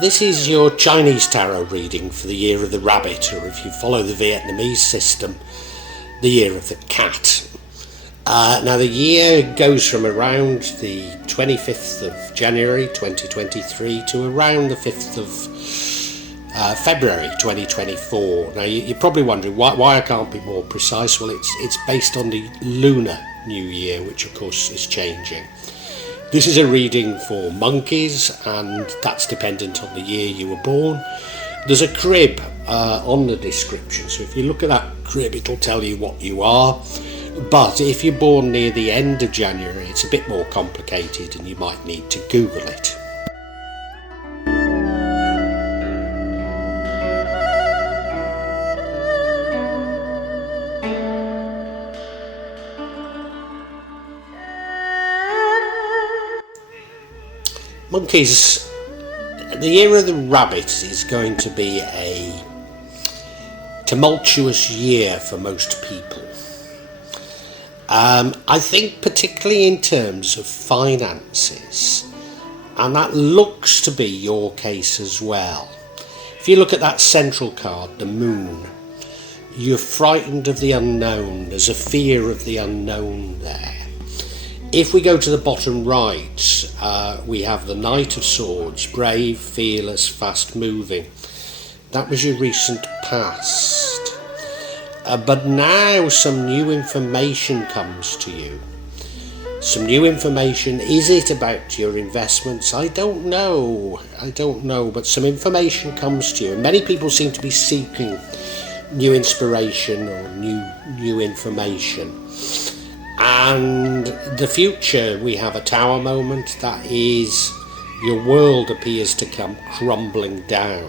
This is your Chinese tarot reading for the year of the rabbit, or if you follow the Vietnamese system, the year of the cat. Now the year goes from around the 25th of January 2023 to around the 5th of February 2024. Now you're probably wondering why I can't be more precise. Well, it's based on the lunar new year, which of course is changing. This is a reading for monkeys, and that's dependent on the year you were born. There's a crib on the description, so if you look at that crib it'll tell you what you are. But if you're born near the end of January, it's a bit more complicated and you might need to Google it. Monkeys, the year of the rabbit is going to be a tumultuous year for most people. I think particularly in terms of finances, and that looks to be your case as well. If you look at that central card, the moon, you're frightened of the unknown. There's a fear of the unknown there. If we go to the bottom right, we have the Knight of Swords, brave, fearless, fast moving. That was your recent past. But now some new information comes to you. Some new information. Is it about your investments? I don't know, but some information comes to you. And many people seem to be seeking new inspiration or new information. And the future, we have a tower moment. That is, your world appears to come crumbling down.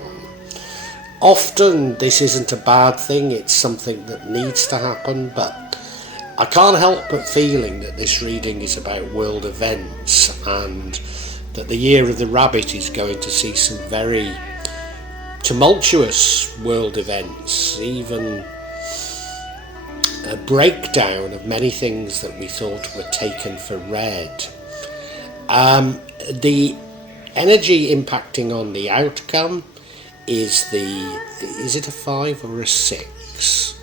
Often this isn't a bad thing, it's something that needs to happen, but I can't help but feeling that this reading is about world events, and that the year of the rabbit is going to see some very tumultuous world events, even a breakdown of many things that we thought were taken for read. The energy impacting on the outcome is it a 5 or a 6?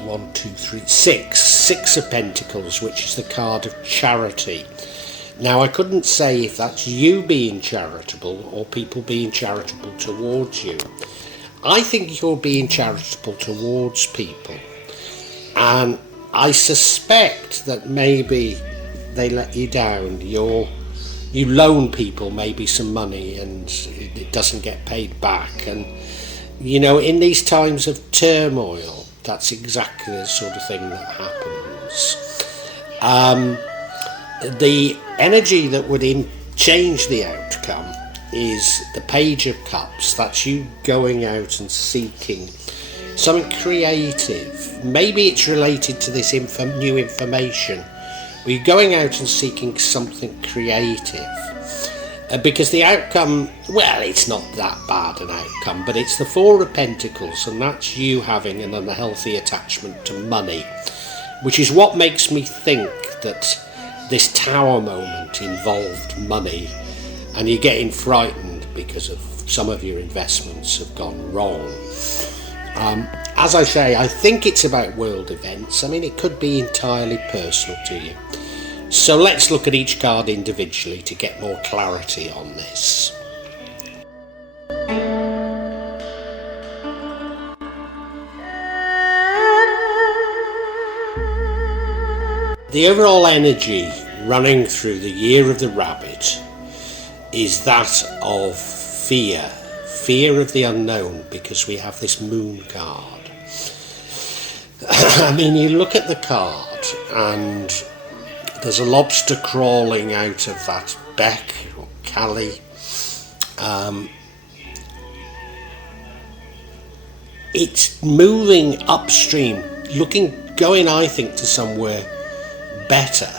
1, 2, 3, 6 of Pentacles, which is the card of charity. Now I couldn't say if that's you being charitable or people being charitable towards you. I think you're being charitable towards people, and I suspect that maybe they let you down. You loan people maybe some money and it doesn't get paid back, and you know, in these times of turmoil, that's exactly the sort of thing that happens. The energy that would change the outcome is the Page of Cups. That's you going out and seeking something creative. Maybe it's related to this new information. We're going out and seeking something creative, because the outcome, well, it's not that bad an outcome, but it's the 4 of Pentacles, and that's you having an unhealthy attachment to money, which is what makes me think that this tower moment involved money, and you're getting frightened because of some of your investments have gone wrong. As I say, I think it's about world events. I mean, it could be entirely personal to you. So let's look at each card individually to get more clarity on this. The overall energy running through the year of the rabbit is that of fear of the unknown, because we have this moon card. I mean, you look at the card and there's a lobster crawling out of that beck or cali. It's moving upstream, going, I think, to somewhere better,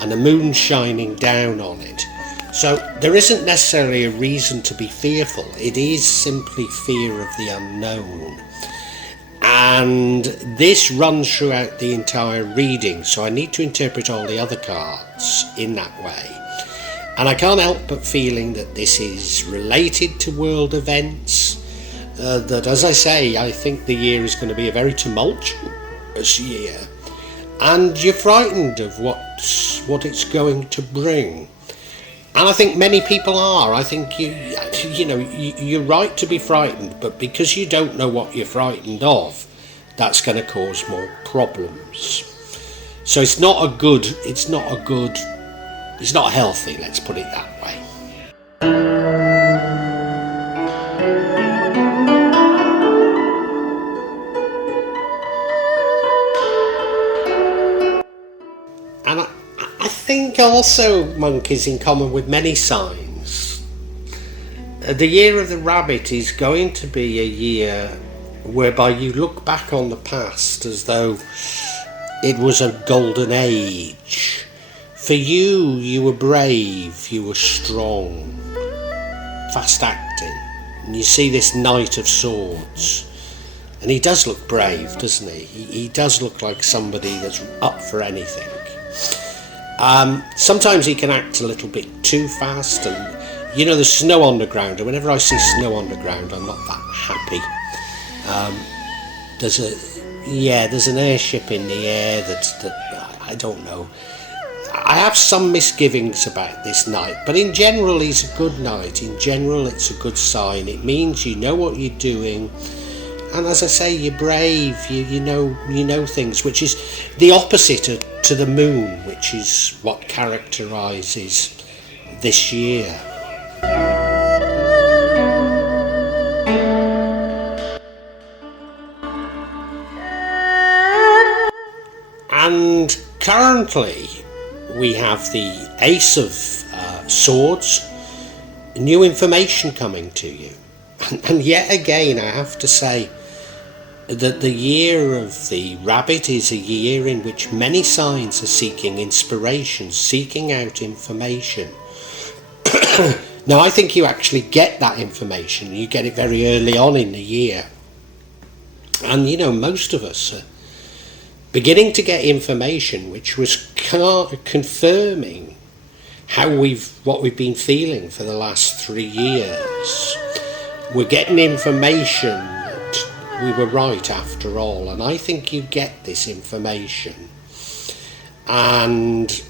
and the moon shining down on it. So there isn't necessarily a reason to be fearful. It is simply fear of the unknown. And this runs throughout the entire reading, so I need to interpret all the other cards in that way. And I can't help but feeling that this is related to world events, that, as I say, I think the year is going to be a very tumultuous year, and you're frightened of what it's going to bring. And I think many people are. I think you're right to be frightened, but because you don't know what you're frightened of, that's going to cause more problems. So it's not healthy, let's put it that way. And I think also, monkeys, in common with many signs, the year of the rabbit is going to be a year whereby you look back on the past as though it was a golden age. For you were brave, you were strong, fast acting. And you see this Knight of Swords, and he does look brave, doesn't he? He does look like somebody that's up for anything. Sometimes he can act a little bit too fast, and there's snow on the ground, and whenever I see snow on the ground, I'm not that happy. There's an airship in the air that I don't know. I have some misgivings about this night, but in general he's a good night. In general it's a good sign. It means you know what you're doing, and as I say, you're brave. You know things, which is the opposite to the moon, which is what characterises this year. And currently we have the Ace of Swords, new information coming to you. And yet again, I have to say that the year of the rabbit is a year in which many signs are seeking inspiration, seeking out information. Now, I think you actually get that information. You get it very early on in the year. And, most of us are beginning to get information which was confirming what we've been feeling for the last 3 years. We're getting information that we were right after all, and I think you get this information. And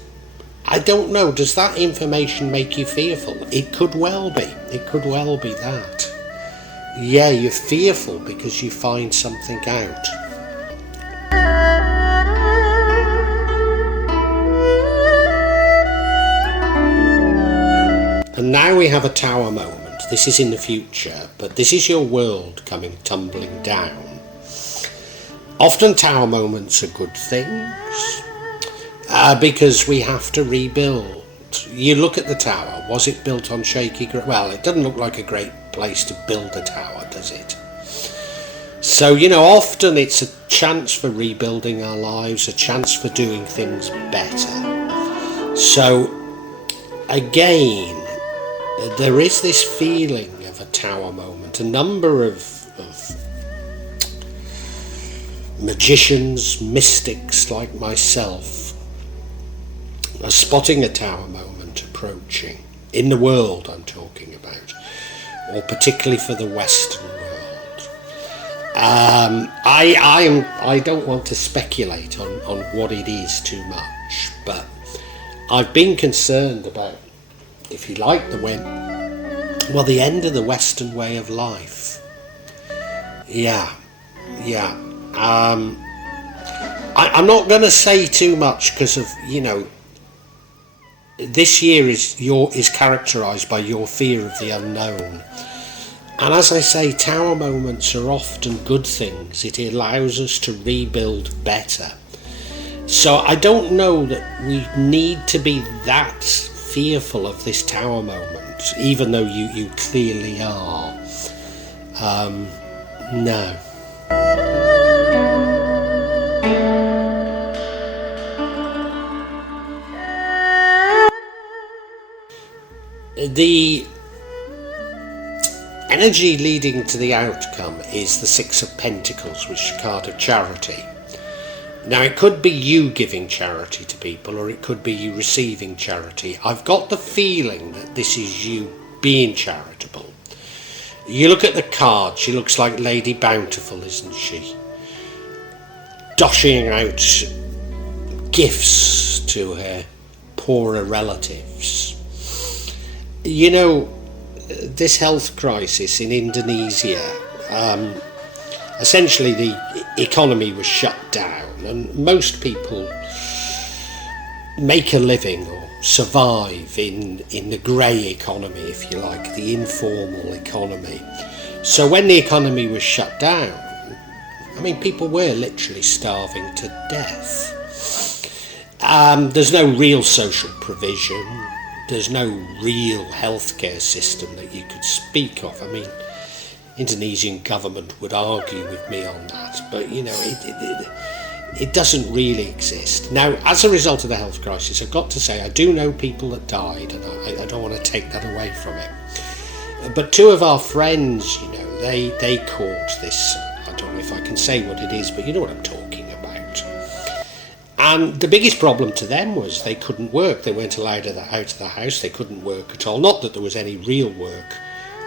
I don't know, does that information make you fearful? It could well be. It could well be that. Yeah, you're fearful because you find something out. And now we have a tower moment. This is in the future, but this is your world coming tumbling down. Often tower moments are good things, because we have to rebuild. You look at the tower, was it built on shaky ground? Well, it doesn't look like a great place to build a tower, does it? So, often it's a chance for rebuilding our lives, a chance for doing things better. So, again, there is this feeling of a tower moment. A number of magicians, mystics like myself are spotting a tower moment approaching. In the world, I'm talking about, or particularly for the Western world. I don't want to speculate on what it is too much, but I've been concerned about, if you like, the end of the Western way of life. Yeah. I'm not going to say too much because of, this year is characterised by your fear of the unknown. And as I say, tower moments are often good things. It allows us to rebuild better. So I don't know that we need to be that fearful of this tower moment, even though you clearly are. No. The energy leading to the outcome is the Six of Pentacles, which is a card of charity. Now, it could be you giving charity to people, or it could be you receiving charity. I've got the feeling that this is you being charitable. You look at the card, she looks like Lady Bountiful, isn't she? Doshing out gifts to her poorer relatives. You know, this health crisis in Indonesia, essentially the economy was shut down, and most people make a living or survive in the grey economy, if you like, the informal economy. So when the economy was shut down, I mean, people were literally starving to death. There's no real social provision. There's no real healthcare system that you could speak of. I mean, Indonesian government would argue with me on that, but you know, it doesn't really exist. Now, as a result of the health crisis, I've got to say, I do know people that died, and I don't want to take that away from it. But two of our friends, you know, they caught this, I don't know if I can say what it is, but you know what I'm talking about. And the biggest problem to them was they couldn't work. They weren't allowed out of the house. They couldn't work at all. Not that there was any real work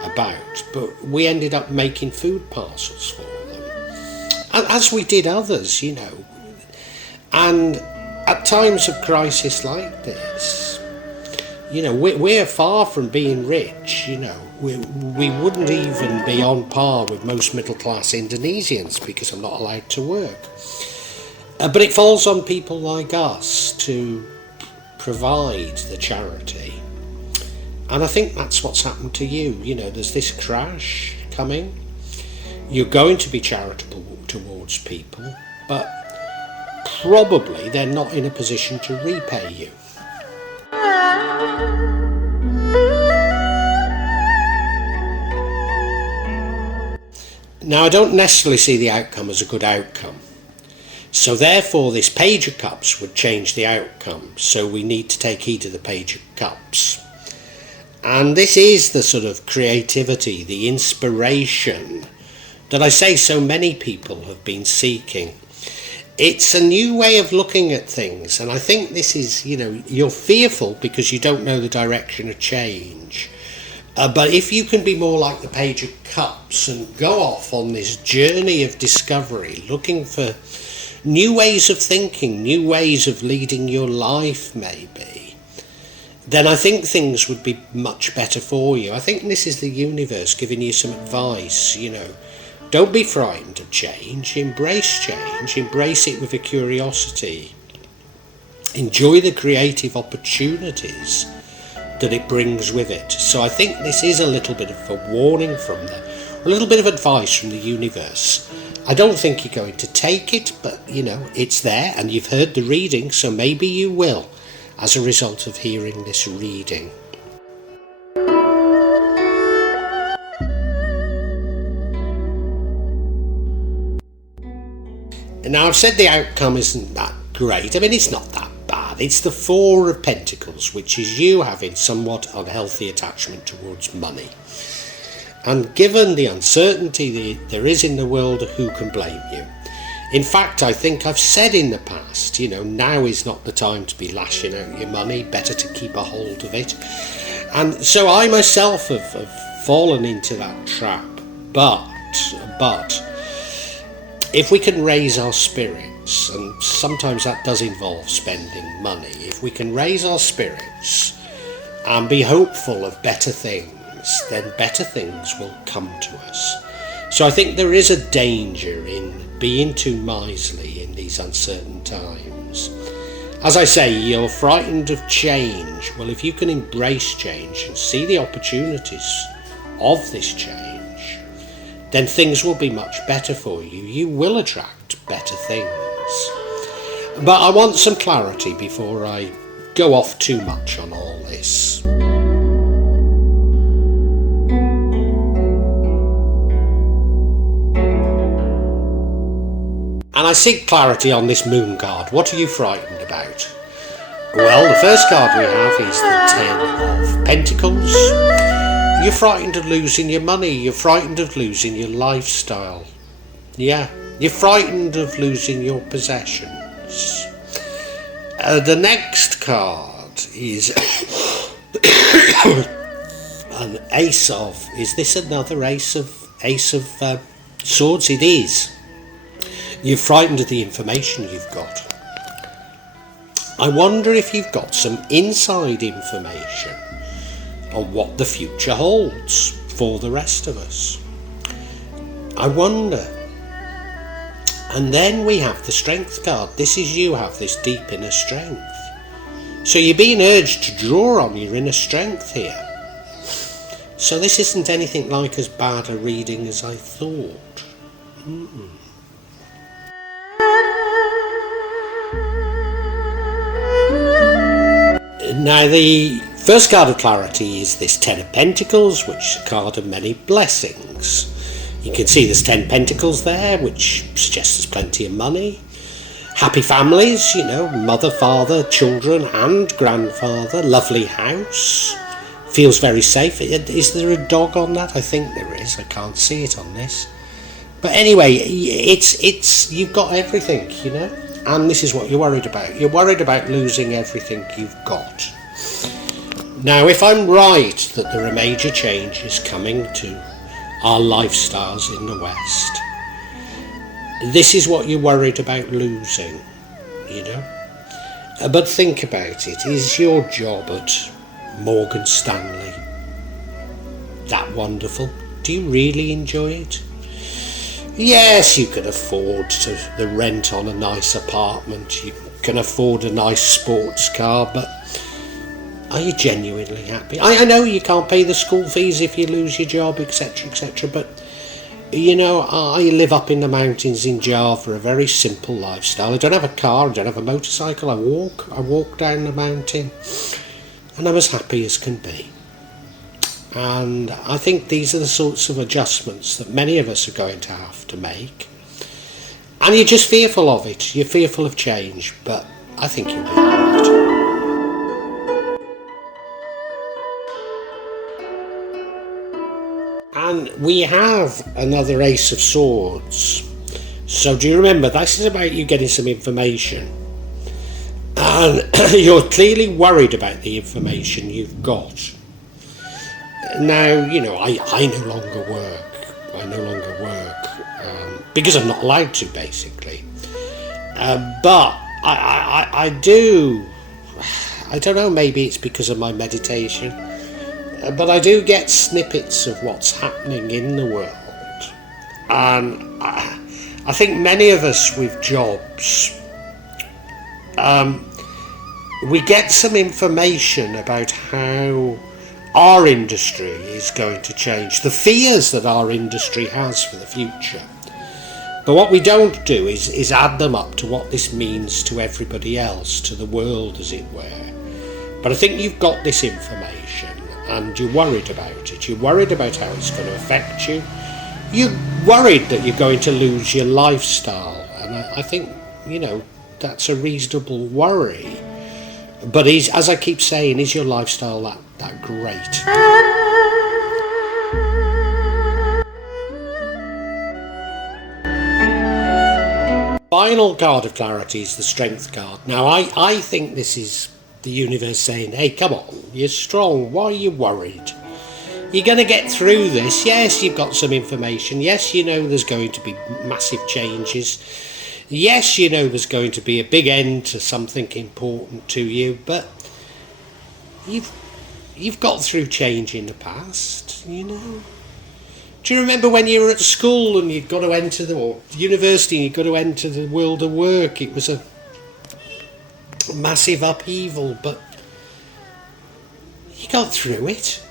about, but we ended up making food parcels for them. And as we did others, you know. And at times of crisis like this, you know, we're far from being rich, you know. We wouldn't even be on par with most middle-class Indonesians because I'm not allowed to work. But it falls on people like us to provide the charity. And I think that's what's happened to you. You know, there's this crash coming. You're going to be charitable towards people, but probably they're not in a position to repay you. Now, I don't necessarily see the outcome as a good outcome. So therefore, this Page of Cups would change the outcome. So we need to take heed of the Page of Cups. And this is the sort of creativity, the inspiration that I say so many people have been seeking. It's a new way of looking at things, and I think this is, you know, you're fearful because you don't know the direction of change. But if you can be more like the Page of Cups and go off on this journey of discovery, looking for new ways of thinking, new ways of leading your life maybe, then I think things would be much better for you. I think this is the universe giving you some advice, you know. Don't be frightened of change, embrace it with a curiosity. Enjoy the creative opportunities that it brings with it. So I think this is a little bit of a warning from a little bit of advice from the universe. I don't think you're going to take it, but you know, it's there and you've heard the reading, so maybe you will as a result of hearing this reading. Now, I've said the outcome isn't that great. I mean, it's not that bad. It's the Four of Pentacles, which is you having somewhat unhealthy attachment towards money. And given the uncertainty there is in the world, who can blame you? In fact, I think I've said in the past, you know, now is not the time to be lashing out your money, better to keep a hold of it. And so I myself have fallen into that trap. But if we can raise our spirits, and sometimes that does involve spending money, if we can raise our spirits and be hopeful of better things, then better things will come to us. So I think there is a danger in being too miserly in these uncertain times. As I say, you're frightened of change. Well, if you can embrace change and see the opportunities of this change, then things will be much better for you. You will attract better things. But I want some clarity before I go off too much on all this. And I seek clarity on this moon card. What are you frightened about? Well, the first card we have is the Ten of Pentacles. You're frightened of losing your money. You're frightened of losing your lifestyle. Yeah, you're frightened of losing your possessions. changes. The next card is an ace of. Is this another ace of swords? It is. You're frightened of the information you've got. I wonder if you've got some inside information on what the future holds for the rest of us. I wonder. And then we have the strength card. This is you have this deep inner strength. So you're being urged to draw on your inner strength here. So this isn't anything like as bad a reading as I thought. Now the first card of clarity is this Ten of Pentacles, which is a card of many blessings. You can see there's 10 pentacles there, which suggests there's plenty of money. Happy families, mother, father, children and grandfather. Lovely house. Feels very safe. Is there a dog on that? I think there is. I can't see it on this. But anyway, it's you've got everything, and this is what you're worried about. You're worried about losing everything you've got. Now, if I'm right that there are major changes coming to our lifestyles in the West, this is what you're worried about losing, But think about it. Is your job at Morgan Stanley that wonderful? Do you really enjoy it? Yes, you can afford the rent on a nice apartment, you can afford a nice sports car, but are you genuinely happy? I know you can't pay the school fees if you lose your job, etc, etc, but I live up in the mountains in Java, a very simple lifestyle. I don't have a car, I don't have a motorcycle, I walk down the mountain, and I'm as happy as can be. And I think these are the sorts of adjustments that many of us are going to have to make. And you're just fearful of it. You're fearful of change, but I think you'll be alright. And we have another Ace of Swords. So do you remember, this is about you getting some information. And you're clearly worried about the information you've got. Now, I no longer work. Because I'm not allowed to, basically. But I do. I don't know, maybe it's because of my meditation. But I do get snippets of what's happening in the world. And I think many of us with jobs, we get some information about how our industry is going to change, the fears that our industry has for the future. But what we don't do is add them up to what this means to everybody else, to the world as it were. But I think you've got this information and you're worried about it. You're worried about how it's going to affect you. You're worried that you're going to lose your lifestyle. And I think, that's a reasonable worry. But as I keep saying, is your lifestyle that great? Final card of clarity is the Strength card. Now, I think this is the universe saying, hey, come on, you're strong. Why are you worried? You're going to get through this. Yes, you've got some information. Yes, there's going to be massive changes. Yes, there's going to be a big end to something important to you, but you've got through change in the past, Do you remember when you were at school and you'd got to enter or university and you'd got to enter the world of work? It was a massive upheaval, but you got through it.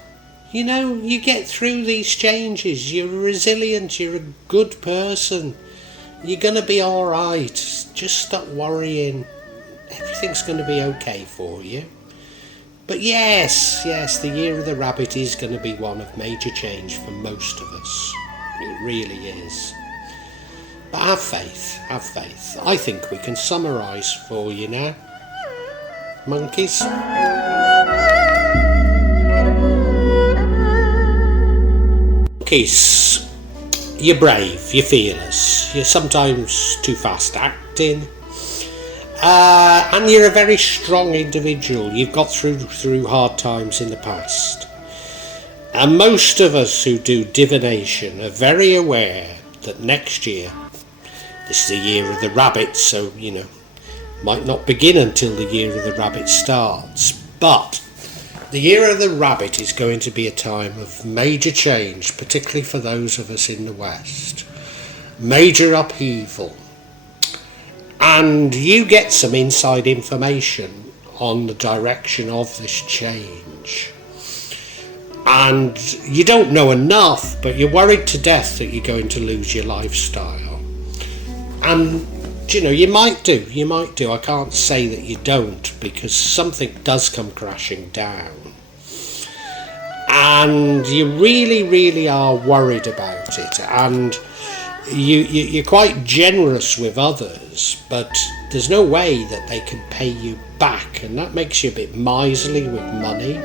You get through these changes. You're resilient. You're a good person. You're going to be all right. Just stop worrying. Everything's going to be okay for you. But yes, the year of the rabbit is going to be one of major change for most of us. It really is. But have faith. I think we can summarise for you now. Monkeys. Monkeys. You're brave, you're fearless, you're sometimes too fast acting, And you're a very strong individual. You've got through hard times in the past. And most of us who do divination are very aware that next year, this is the year of the rabbit, so, might not begin until the year of the rabbit starts. But the year of the rabbit is going to be a time of major change, particularly for those of us in the West. Major upheaval. And you get some inside information on the direction of this change. And you don't know enough, but you're worried to death that you're going to lose your lifestyle. And, you might do. I can't say that you don't, because something does come crashing down. And you really, really are worried about it. And you're quite generous with others, but there's no way that they can pay you back. And that makes you a bit miserly with money.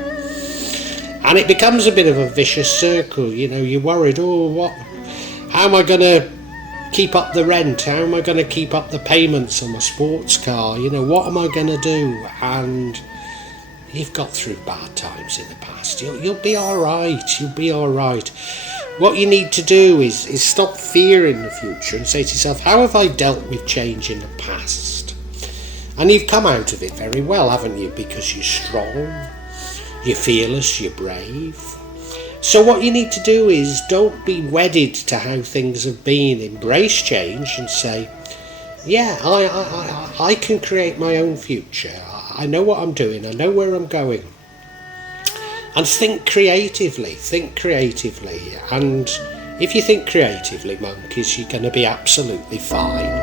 And it becomes a bit of a vicious circle. You're worried, how am I going to keep up the rent? How am I going to keep up the payments on my sports car? What am I going to do? And you've got through bad times in the past. You'll be all right. You'll be all right. What you need to do is stop fearing the future and say to yourself, how have I dealt with change in the past? And you've come out of it very well, haven't you? Because you're strong. You're fearless, you're brave. So what you need to do is don't be wedded to how things have been. Embrace change and say, yeah, I can create my own future. I know what I'm doing. I know where I'm going. And think creatively. And if you think creatively, monkeys, you're going to be absolutely fine.